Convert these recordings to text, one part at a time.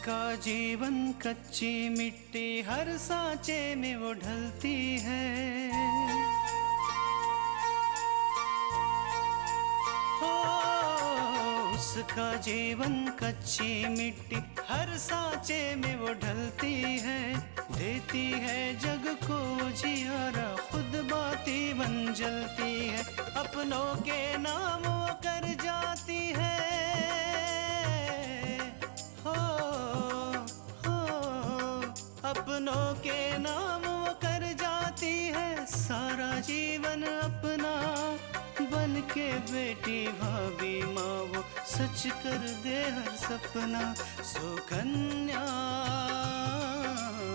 उसका जीवन कच्ची मिट्टी हर सांचे में वो ढलती है। हो उसका जीवन कच्ची मिट्टी हर सांचे में वो ढलती है। देती है जग को जियारा, खुद बाती बन जलती है। अपनों के नाम वो कर जाती है। हो अपनों के नाम वो कर जाती है। सारा जीवन अपना बन के बेटी भाभी माँ वो सच कर दे हर सपना। सुकन्या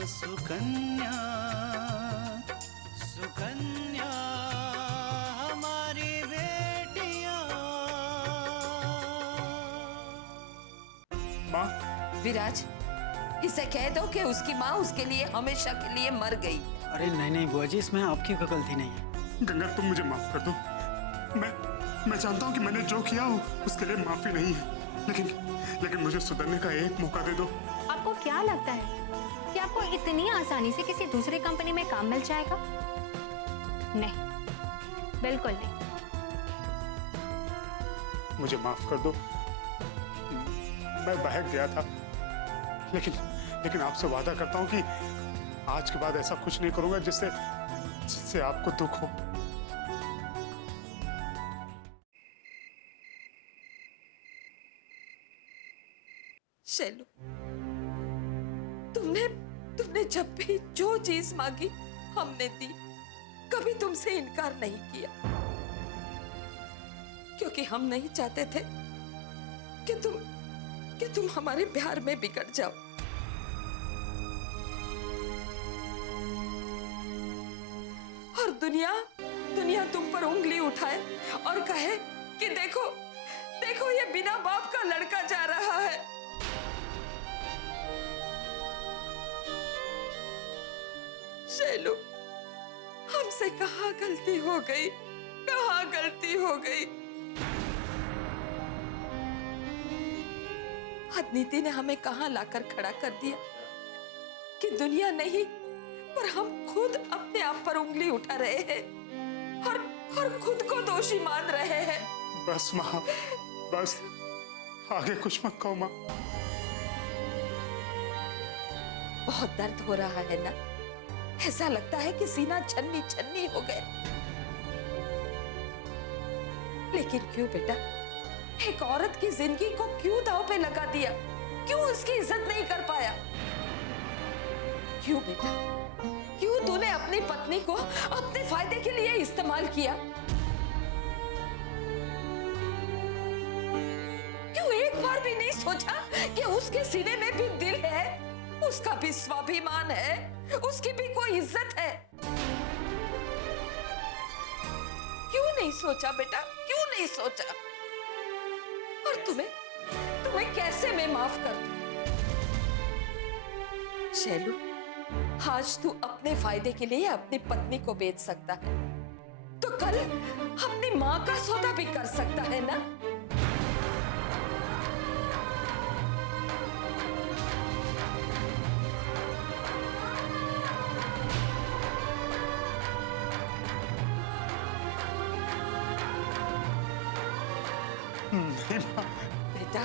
सुकन्या सुकन्या हमारी बेटियां। माँ। विराज, इसे कह दो कि उसकी माँ उसके लिए हमेशा के लिए मर गई। अरे नहीं नहीं बुआ जी, इसमें आपकी कोई गलती नहीं है। गंगा तुम मुझे माफ कर दो। मैं जानता हूँ कि मैंने जो किया हो उसके लिए माफी नहीं है, लेकिन मुझे सुधरने का एक मौका दे दो। आपको क्या लगता है कि आपको इतनी आसानी से किसी दूसरी कंपनी में काम मिल जाएगा? नहीं, बिल्कुल नहीं। मुझे माफ कर दो। मैं बहक गया था, लेकिन आपसे वादा करता हूँ कि आज के बाद ऐसा कुछ नहीं करूंगा जिससे आपको दुख हो। शैलू, तुमने जब भी जो चीज मांगी हमने दी, कभी तुमसे इनकार नहीं किया, क्योंकि हम नहीं चाहते थे कि तुम हमारे प्यार में बिगड़ जाओ। और दुनिया तुम पर उंगली उठाए और कहे कि देखो ये बिना बाप का लड़का जा रहा है। शैलू, हमसे कहाँ गलती हो गई, कहाँ गलती हो गई। अदिति ने हमें कहाँ लाकर खड़ा कर दिया कि दुनिया नहीं पर हम खुद अपने आप पर उंगली उठा रहे हैं और खुद को दोषी मान रहे हैं। बस माँ, बस आगे कुछ मत कहो माँ। बहुत दर्द हो रहा है ना? ऐसा लगता है कि सीना छन्नी छन्नी हो गया। लेकिन क्यों बेटा, एक औरत की जिंदगी को क्यों दांव पे लगा दिया? क्यों उसकी इज्जत नहीं कर पाया? क्यों बेटा, क्यों तूने अपनी पत्नी को अपने फायदे के लिए इस्तेमाल किया? क्यों एक बार भी नहीं सोचा कि उसके सीने में भी दिल है, उसका भी स्वाभिमान है, उसकी भी कोई इज्जत है? क्यों नहीं सोचा बेटा, क्यों नहीं सोचा? और तुम्हें कैसे मैं माफ कर दूं? शैलू, आज तू अपने फायदे के लिए अपनी पत्नी को बेच सकता है, तो कल अपनी मां का सौदा भी कर सकता है ना? बेटा,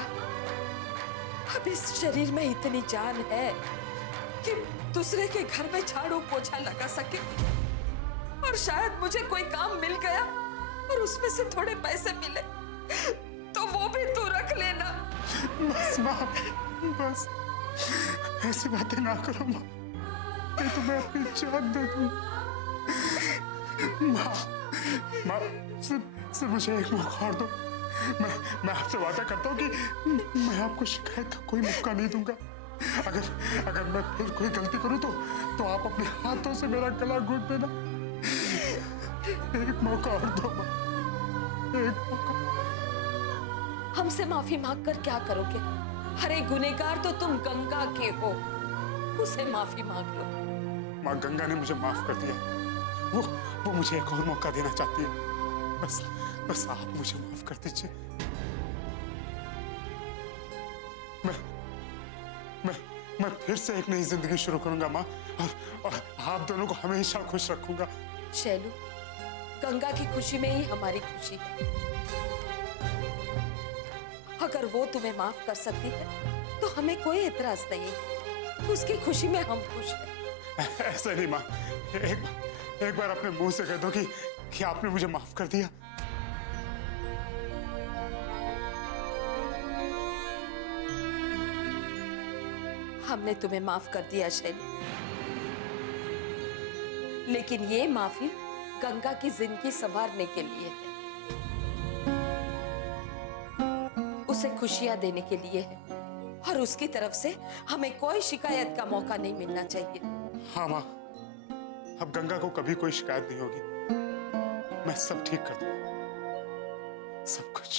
अब इस शरीर में इतनी जान है कि दूसरे के घर में झाड़ू पोछा लगा सके, और शायद मुझे कोई काम मिल गया और उसमें से थोड़े पैसे मिले तो वो भी तू रख लेना। बस माँ, बस ऐसी बातें ना करो माँ, मैं तुम्हें अपनी जान दे दूँ। माँ, सिर्फ मुझे एक मौका और दो। मैं आपसे वादा करता हूँ कि मैं आपको शिकायत का कोई मौका नहीं दूंगा। अगर मैं फिर कोई गलती करूँ तो आप अपने हाथों से मेरा गला घोट देना। एक मौका और दो माँ, एक मौका। हमसे माफी मांग कर क्या करोगे? अरे गुनहगार तो तुम गंगा के हो, उसे माफी मांग लो। माँ, गंगा ने मुझे माफ कर दिया, वो मुझे एक और मौका देना चाहती है। बस आप मुझे माफ कर दीजिए। मैं मैं फिर से एक नई जिंदगी शुरू करूंगा माँ, और आप दोनों को हमेशा खुश रखूंगा। शैलू, गंगा की खुशी में ही हमारी खुशी है। अगर वो तुम्हें माफ कर सकती है तो हमें कोई एतराज नहीं। उसकी खुशी में हम खुश हैं। ऐसे नहीं माँ, एक बार अपने मुंह से कह दो कि आपने मुझे माफ कर दिया। हमने तुम्हें माफ कर दिया शैलू, लेकिन ये माफी गंगा की जिंदगी संवारने के लिए है, उसे खुशियां देने के लिए है, और उसकी तरफ से हमें कोई शिकायत का मौका नहीं मिलना चाहिए। हाँ माँ, अब गंगा को कभी कोई शिकायत नहीं होगी। मैं सब ठीक कर दूंगा, सब कुछ।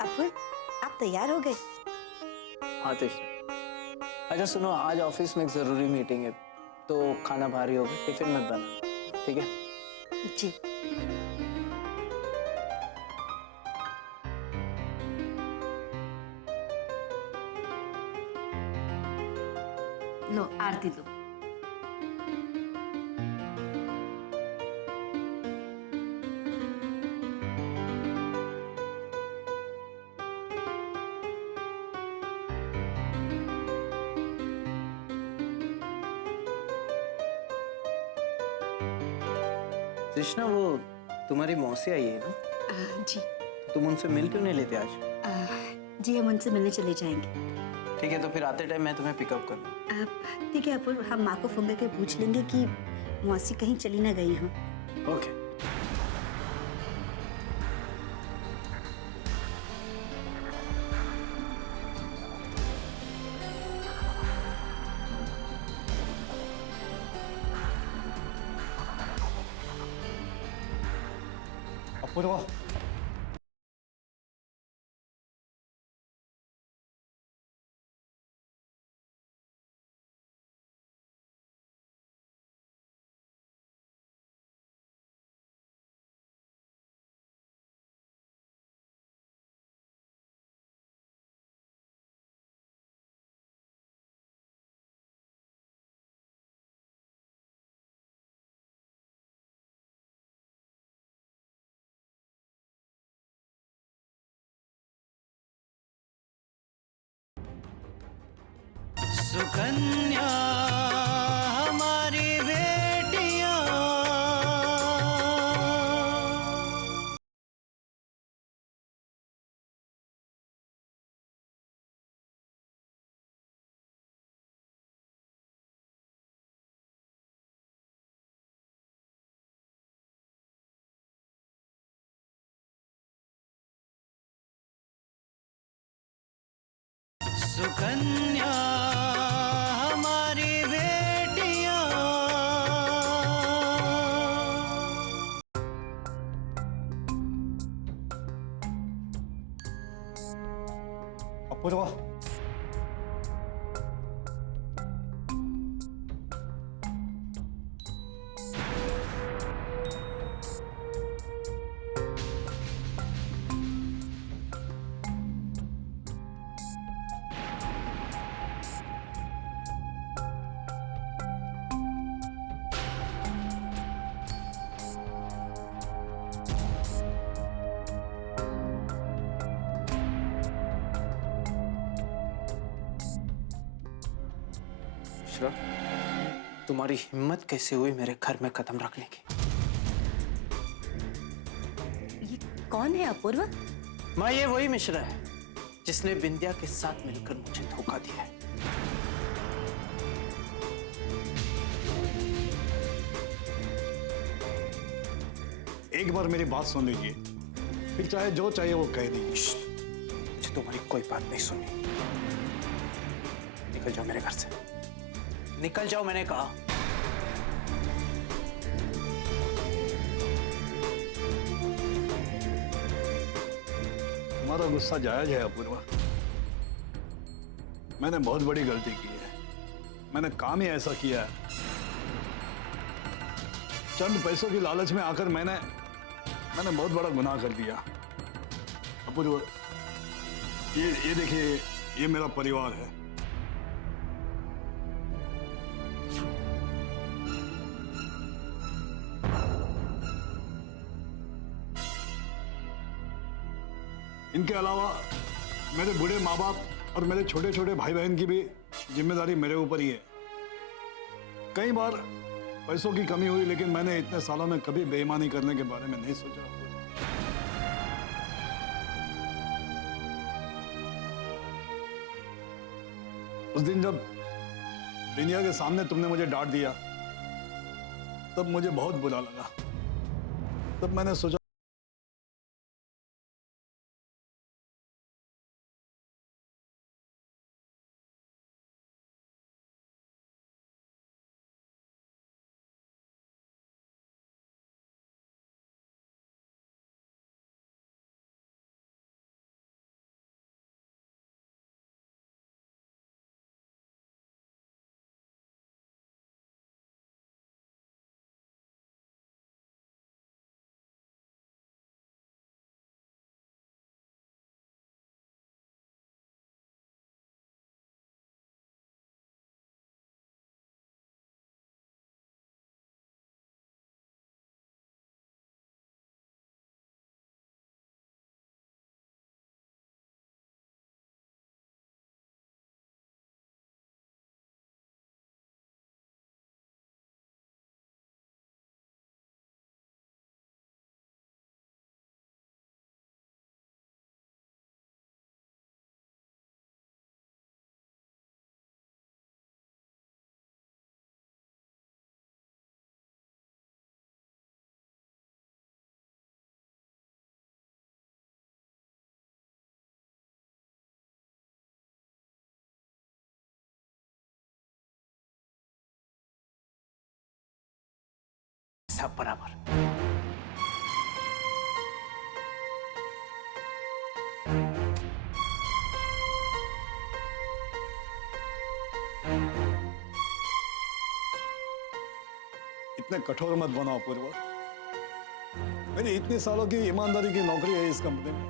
अपुर, आप तैयार हो गए? हाँ तिशा, अच्छा सुनो, आज ऑफिस में एक जरूरी मीटिंग है, तो खाना भारी होगा, टिफिन मत बनाना, ठीक है? जी। लो आरती लो। कृष्णा, वो तुम्हारी मौसी आई है ना? जी। तुम उनसे मिल क्यों नहीं लेते आज? जी, हम उनसे मिलने चले जाएंगे। ठीक है, तो फिर आते टाइम मैं तुम्हें पिकअप करूँ। ठीक है अपुर, हम माँ को फोन करके पूछ लेंगे कि मौसी कहीं चली ना गई हों। ओके। अपूर्वा, सुकन्या हमारी बेटियां, सुकन्या हमारी बेटियां। अपूर्वा, मिश्रा, तुम्हारी हिम्मत कैसे हुई मेरे घर में कदम रखने की? ये कौन है अपूर्वा? माँ, ये वही मिश्रा है जिसने विंध्या के साथ मिलकर मुझे धोखा दिया है। एक बार मेरी बात सुन लीजिए, फिर चाहे जो चाहिए वो कह दीजिए। मुझे तुम्हारी कोई बात नहीं सुननी। निकल जाओ मेरे घर से, निकल जाओ मैंने कहा। तुम्हारा गुस्सा जायज है अपूर्वा। मैंने बहुत बड़ी गलती की है। मैंने काम ही ऐसा किया है। चंद पैसों की लालच में आकर मैंने बहुत बड़ा गुनाह कर दिया। अपूर्वा, ये देखिए, ये मेरा परिवार है। इनके अलावा मेरे बूढ़े माँ बाप और मेरे छोटे छोटे भाई बहन की भी जिम्मेदारी मेरे ऊपर ही है। कई बार पैसों की कमी हुई, लेकिन मैंने इतने सालों में कभी बेईमानी करने के बारे में नहीं सोचा। उस दिन जब विंध्या के सामने तुमने मुझे डांट दिया, तब मुझे बहुत बुरा लगा। तब मैंने सोचा सब बराबर। इतने कठोर मत बनो अपूर्वा। मेरी इतने सालों की ईमानदारी की नौकरी है इस कंपनी में।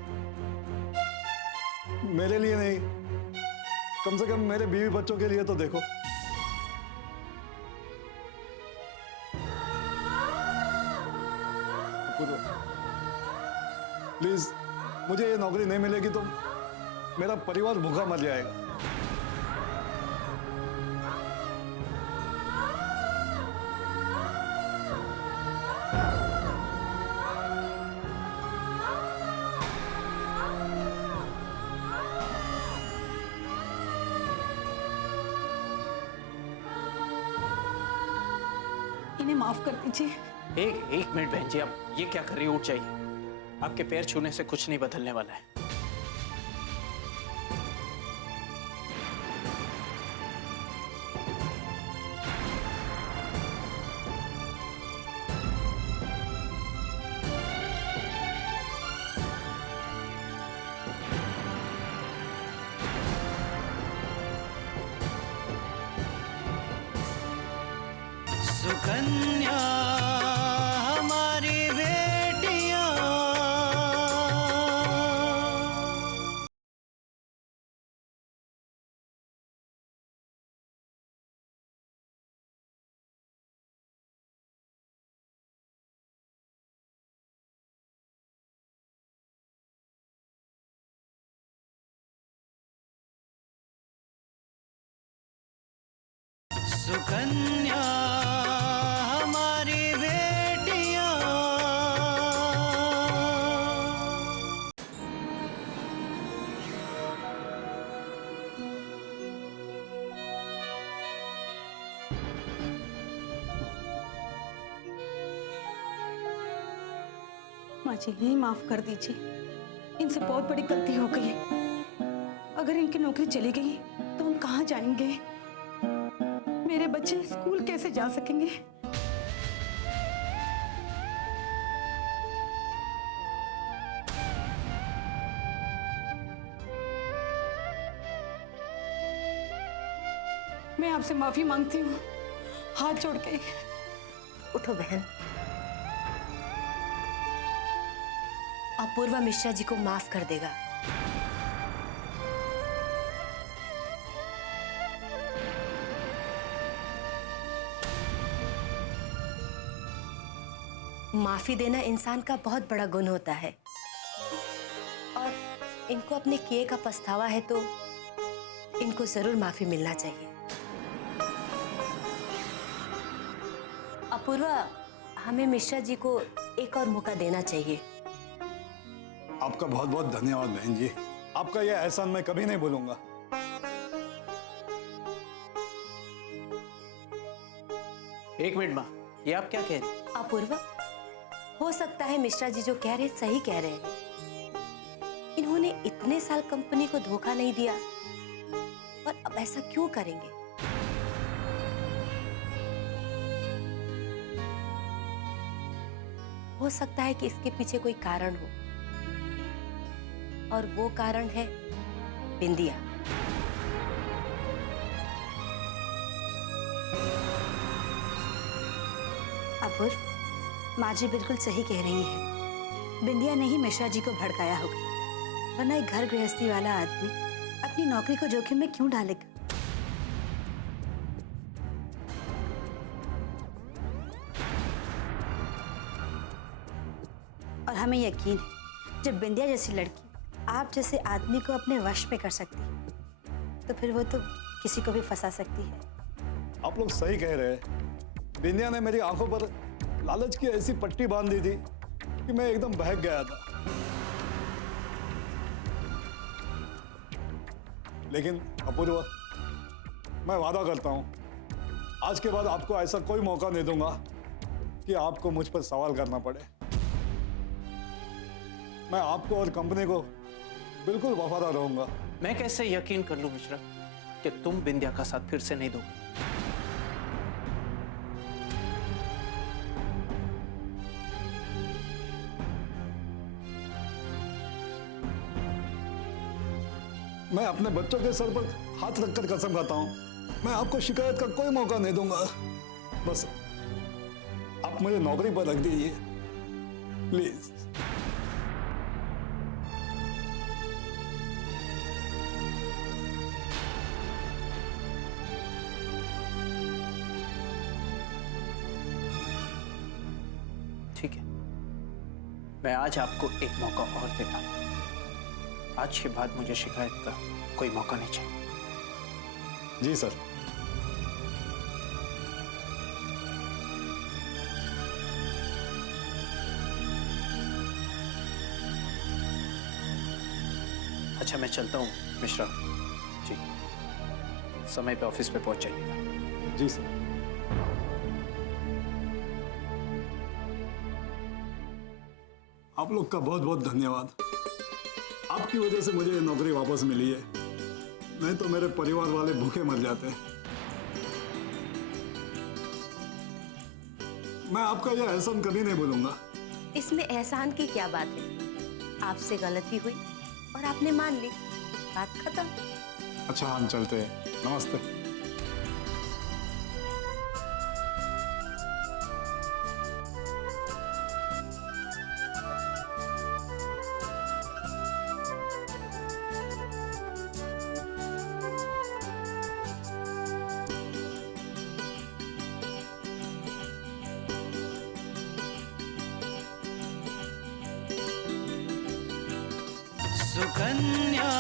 मेरे लिए नहीं, कम से कम मेरे बीवी बच्चों के लिए तो देखो। प्लीज, मुझे ये नौकरी नहीं मिलेगी तो मेरा परिवार भूखा मर जाएगा। इन्हें माफ कर दीजिए। एक मिनट बहन जी, आप ये क्या कर रही हो? उठ जाइए। आपके पैर छूने से कुछ नहीं बदलने वाला है। सुकन्या हमारी बेटियां, सुकन्या हमारी बेटियां। माँ जी इन्हें माफ कर दीजिए, इनसे बहुत बड़ी गलती हो गई है। अगर इनकी नौकरी चली गई तो हम कहाँ जाएंगे? मेरे बच्चे स्कूल कैसे जा सकेंगे? मैं आपसे माफी मांगती हूँ, हाथ जोड़ के। उठो बहन, अपूर्वा मिश्रा जी को माफ कर देगा। माफी देना इंसान का बहुत बड़ा गुण होता है और इनको अपने किए का पछतावा है तो इनको जरूर माफी मिलना चाहिए। अपूर्वा, हमें मिश्रा जी को एक और मौका देना चाहिए। आपका बहुत बहुत धन्यवाद बहन जी, आपका यह एहसान मैं कभी नहीं भूलूंगा। एक मिनट माँ, ये आप क्या कह रही हैं? अपूर्वा, हो सकता है मिश्रा जी जो कह रहे सही कह रहे हैं। इन्होंने इतने साल कंपनी को धोखा नहीं दिया और अब ऐसा क्यों करेंगे? हो सकता है कि इसके पीछे कोई कारण हो और वो कारण है बिंदिया। अपूर्व, माँ जी बिल्कुल सही कह रही है। बिंदिया ने ही मिश्रा जी को भड़काया होगा, वरना एक घर गृहस्थी वाला आदमी अपनी नौकरी को जोखिम में क्यों डालेगा? और हमें यकीन है जब बिंदिया जैसी लड़की आप जैसे आदमी को अपने वश में कर सकती है तो फिर वो तो किसी को भी फंसा सकती है। आप लोग सही कह रहे हैं। बिंदिया ने मेरी आंखों पर लालच की ऐसी पट्टी बांध दी थी कि मैं एकदम बहक गया था। लेकिन अपूर्वा, मैं वादा करता हूं आज के बाद आपको ऐसा कोई मौका नहीं दूंगा कि आपको मुझ पर सवाल करना पड़े। मैं आपको और कंपनी को बिल्कुल वफादार रहूंगा। मैं कैसे यकीन कर लूं मिश्रा कि तुम बिंदिया का साथ फिर से नहीं दोगे? मैं अपने बच्चों के सर पर हाथ रखकर कसम खाता हूं, मैं आपको शिकायत का कोई मौका नहीं दूंगा। बस आप मुझे नौकरी पर रख दीजिए प्लीज। ठीक है, मैं आज आपको एक मौका और देता हूं। आज के बाद मुझे शिकायत का कोई मौका नहीं चाहिए। जी सर। अच्छा, मैं चलता हूँ मिश्रा जी, समय पे ऑफिस पे पहुंच जाइएगा। जी सर। आप लोग का बहुत बहुत धन्यवाद। आपकी वजह से मुझे ये नौकरी वापस मिली है, नहीं तो मेरे परिवार वाले भूखे मर जाते। मैं आपका यह एहसान कभी नहीं भूलूंगा। इसमें एहसान की क्या बात है? आपसे गलती हुई और आपने मान ली, बात खत्म। अच्छा, हम चलते हैं। नमस्ते। सुकन्या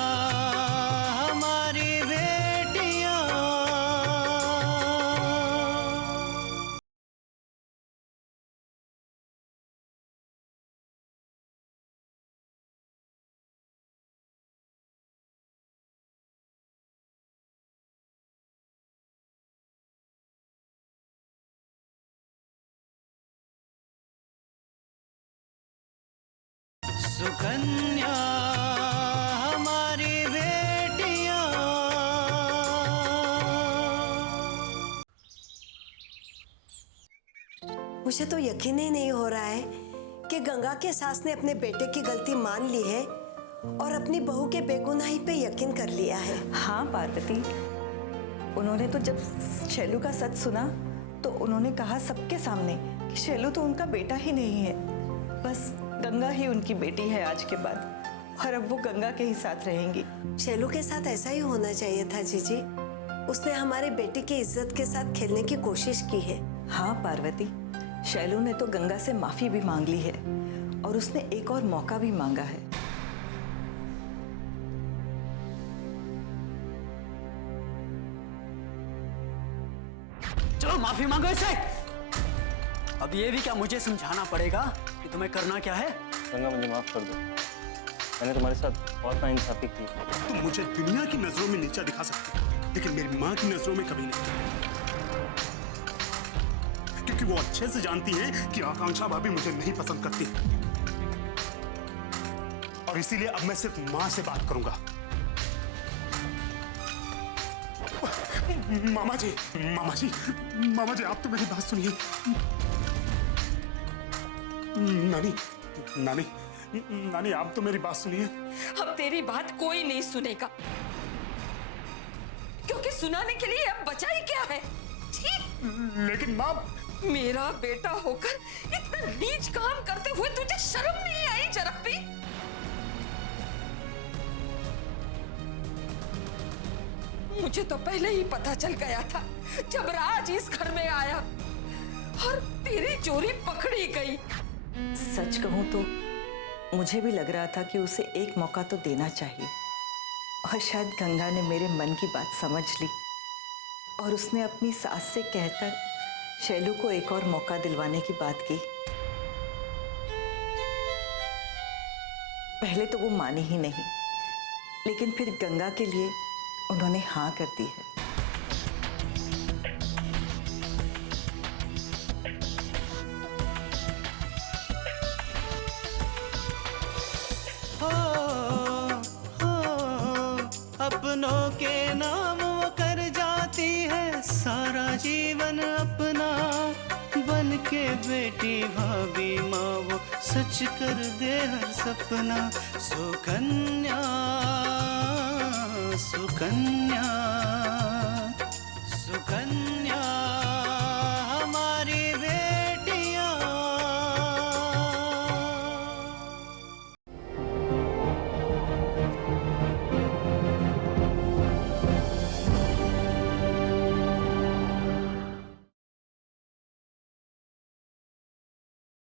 सुकन्या हमारी बेटियां। मुझे तो यकीन ही नहीं हो रहा है कि गंगा के सास ने अपने बेटे की गलती मान ली है और अपनी बहू के बेगुनाही पे यकीन कर लिया है। हाँ पार्वती, उन्होंने तो जब शैलू का सच सुना तो उन्होंने कहा सबके सामने कि शैलू तो उनका बेटा ही नहीं है, बस गंगा ही उनकी बेटी है आज के बाद, और अब वो गंगा के ही साथ रहेंगी। शैलू के साथ ऐसा ही होना चाहिए था जीजी। उसने हमारे बेटे की इज्जत के साथ खेलने की कोशिश की है। हाँ पार्वती, शैलू ने तो गंगा से माफी भी मांग ली है और उसने एक और मौका भी मांगा है। चलो माफी मांगो इससे। अब ये भी क्या मुझे समझाना पड़ेगा कि तुम्हें करना क्या है? गंगा मुझे माफ कर दो, मैंने तुम्हारे साथ बहुत नाइंसाफी की। तुम मुझे दुनिया की नजरों में नीचा दिखा सकते हो, लेकिन मेरी माँ की नजरों में कभी नहीं, क्योंकि वो अच्छे से जानती है कि आकांक्षा भाभी मुझे नहीं पसंद करती, और इसीलिए अब मैं सिर्फ माँ से बात करूंगा। मामा जी, मामा जी, मामा जी, आप तो मेरी बात सुनिए। नानी, नानी, नानी, आप तो मेरी बात सुनिए। अब तेरी बात कोई नहीं सुनेगा, क्योंकि सुनाने के लिए अब बचा ही क्या है? ठीक, लेकिन माँ, मेरा बेटा होकर इतना नीच काम करते हुए तुझे शर्म नहीं आई जरा भी? मुझे तो पहले ही पता चल गया था जब राज इस घर में आया और तेरी चोरी पकड़ी गई। सच कहूं तो मुझे भी लग रहा था कि उसे एक मौका तो देना चाहिए, और शायद गंगा ने मेरे मन की बात समझ ली और उसने अपनी सास से कहकर शैलू को एक और मौका दिलवाने की बात की। पहले तो वो मानी ही नहीं, लेकिन फिर गंगा के लिए उन्होंने हाँ कर दी है। अपनों के नाम वो कर जाती है सारा जीवन अपना, बन के बेटी भाभी माँ वो सच कर दे हर सपना। सुकन्या, सुकन्या